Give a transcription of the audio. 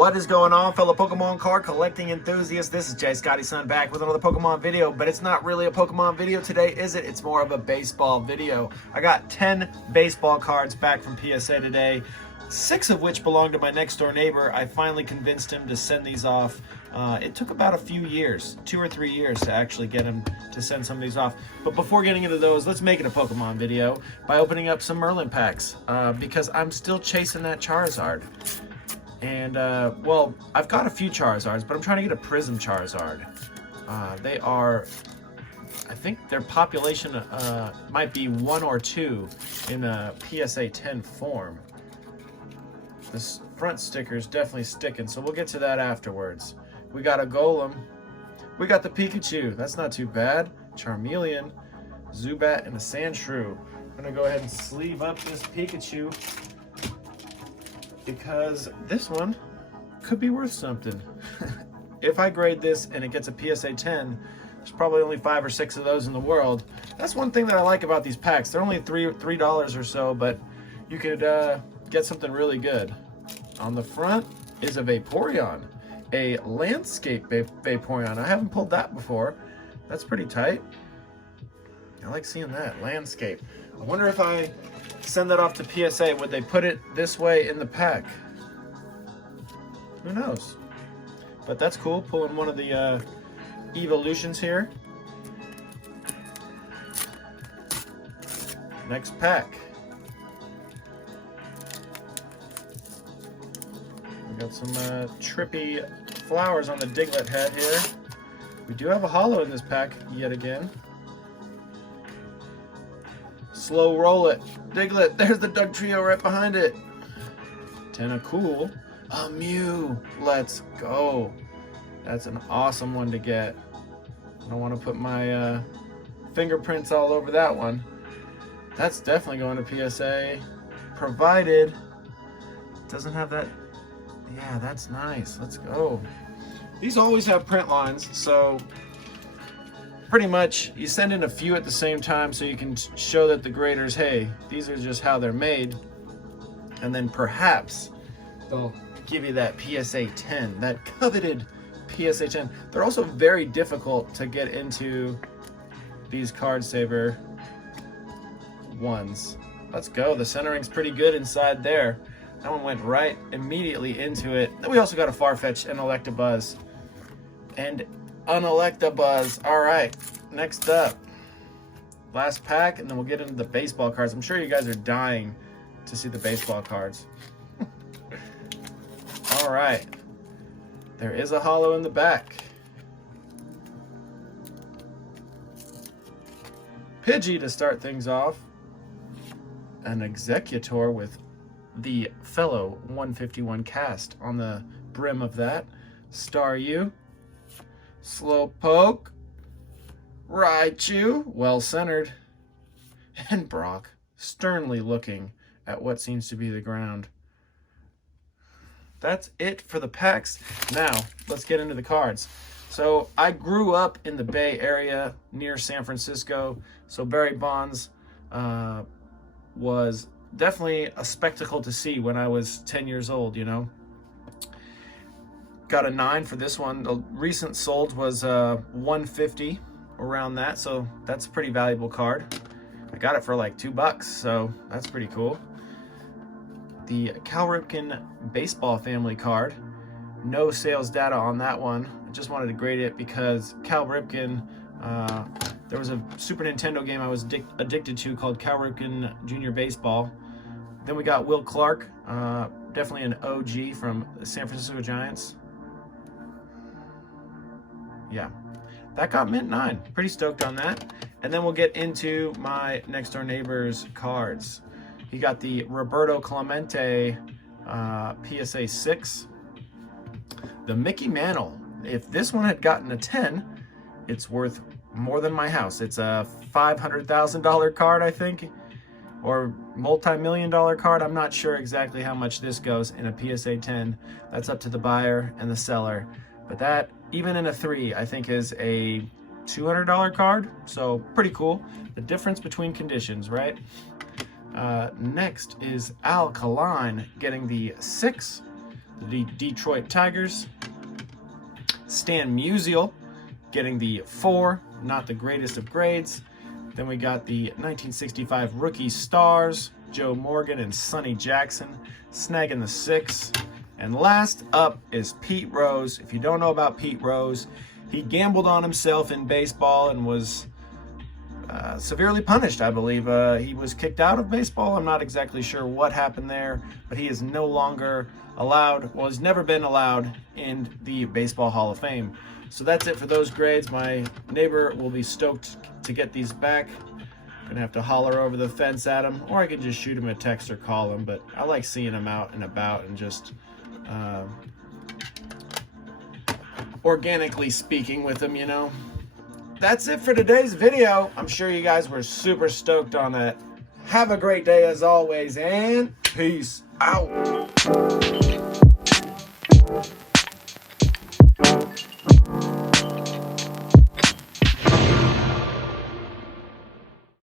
What is going on, fellow Pokemon card collecting enthusiasts? This is Jay Scotty Sun back with another Pokemon video, but it's not really a Pokemon video today, is it? It's more of a baseball video. I got 10 baseball cards back from PSA today, 6 of which belong to my next door neighbor. I finally convinced him to send these off. It took about a few years, 2 or 3 years, to actually get him to send some of these off. But before getting into those, let's make it a Pokemon video by opening up some Merlin packs, because I'm still chasing that Charizard. And, well, I've got a few Charizards, but I'm trying to get a Prism Charizard. They are, I think their population might be 1 or 2 in a PSA 10 form. This front sticker is definitely sticking, so we'll get to that afterwards. We got a Golem. We got the Pikachu. That's not too bad. Charmeleon, Zubat, and a Sandshrew. I'm going to go ahead and sleeve up this Pikachu, because this one could be worth something. If I grade this and it gets a PSA 10, there's probably only 5 or 6 of those in the world. That's one thing that I like about these packs. They're only $3 or so, but you could get something really good. On the front is a Vaporeon, a landscape Vaporeon. I haven't pulled that before. That's pretty tight. I like seeing that, landscape. I wonder if I send that off to PSA, would they put it this way in the pack? Who knows? But that's cool, pulling one of the evolutions here. Next pack. We got some trippy flowers on the Diglett head here. We do have a holo in this pack yet again. Slow roll it. Diglett, there's the Doug Trio right behind it. Tentacool. A Mew. Let's go. That's an awesome one to get. I don't want to put my fingerprints all over that one. That's definitely going to PSA, provided it doesn't have that. Yeah, that's nice. Let's go. These always have print lines, so pretty much you send in a few at the same time so you can show that the graders, hey, these are just how they're made, and then perhaps they'll give you that PSA 10, that coveted PSA 10. They're also very difficult to get into these card saver ones. Let's go. The centering's pretty good inside there. That one went right immediately into it. Then we also got a Farfetch and Electabuzz. And an Electabuzz. All right, next up, last pack, and then we'll get into the baseball cards. I'm sure you guys are dying to see the baseball cards. All right, there is a holo in the back. Pidgey to start things off. An Executor with the fellow 151 cast on the brim of that. Staryu, Slowpoke, Raichu, well centered, and Brock, sternly looking at what seems to be the ground. That's it for the packs. Now, let's get into the cards. So, I grew up in the Bay Area near San Francisco, so Barry Bonds was definitely a spectacle to see when I was 10 years old, you know. Got a 9 for this one. The recent sold was 150, around that, so that's a pretty valuable card. I got it for like $2, so that's pretty cool. The Cal Ripken Baseball family card. No sales data on that one. I just wanted to grade it because Cal Ripken, there was a Super Nintendo game I was addicted to called Cal Ripken Junior Baseball. Then we got Will Clark, definitely an OG from the San Francisco Giants. Yeah, that got mint 9. Pretty stoked on that. And then we'll get into my next door neighbor's cards. He got the Roberto Clemente PSA 6. The Mickey Mantle. If this one had gotten a 10, it's worth more than my house. It's a $500,000 card, I think, or multi-million-dollar card. I'm not sure exactly how much this goes in a PSA 10. That's up to the buyer and the seller. But that, even in a 3, I think is a $200 card. So pretty cool. The difference between conditions, right? Next is Alkaline getting the 6 the Detroit Tigers. Stan Musial getting the 4, not the greatest of grades. Then we got the 1965 Rookie Stars, Joe Morgan and Sonny Jackson, snagging the 6. And last up is Pete Rose. If you don't know about Pete Rose, he gambled on himself in baseball and was severely punished, I believe. He was kicked out of baseball. I'm not exactly sure what happened there, but he is no longer allowed, well, he's never been allowed in the Baseball Hall of Fame. So that's it for those grades. My neighbor will be stoked to get these back. Gonna have to holler over the fence at him, or I can just shoot him a text or call him, but I like seeing him out and about and just organically speaking with him, you know. That's it for today's video. I'm sure you guys were super stoked on that. Have a great day as always, and peace out.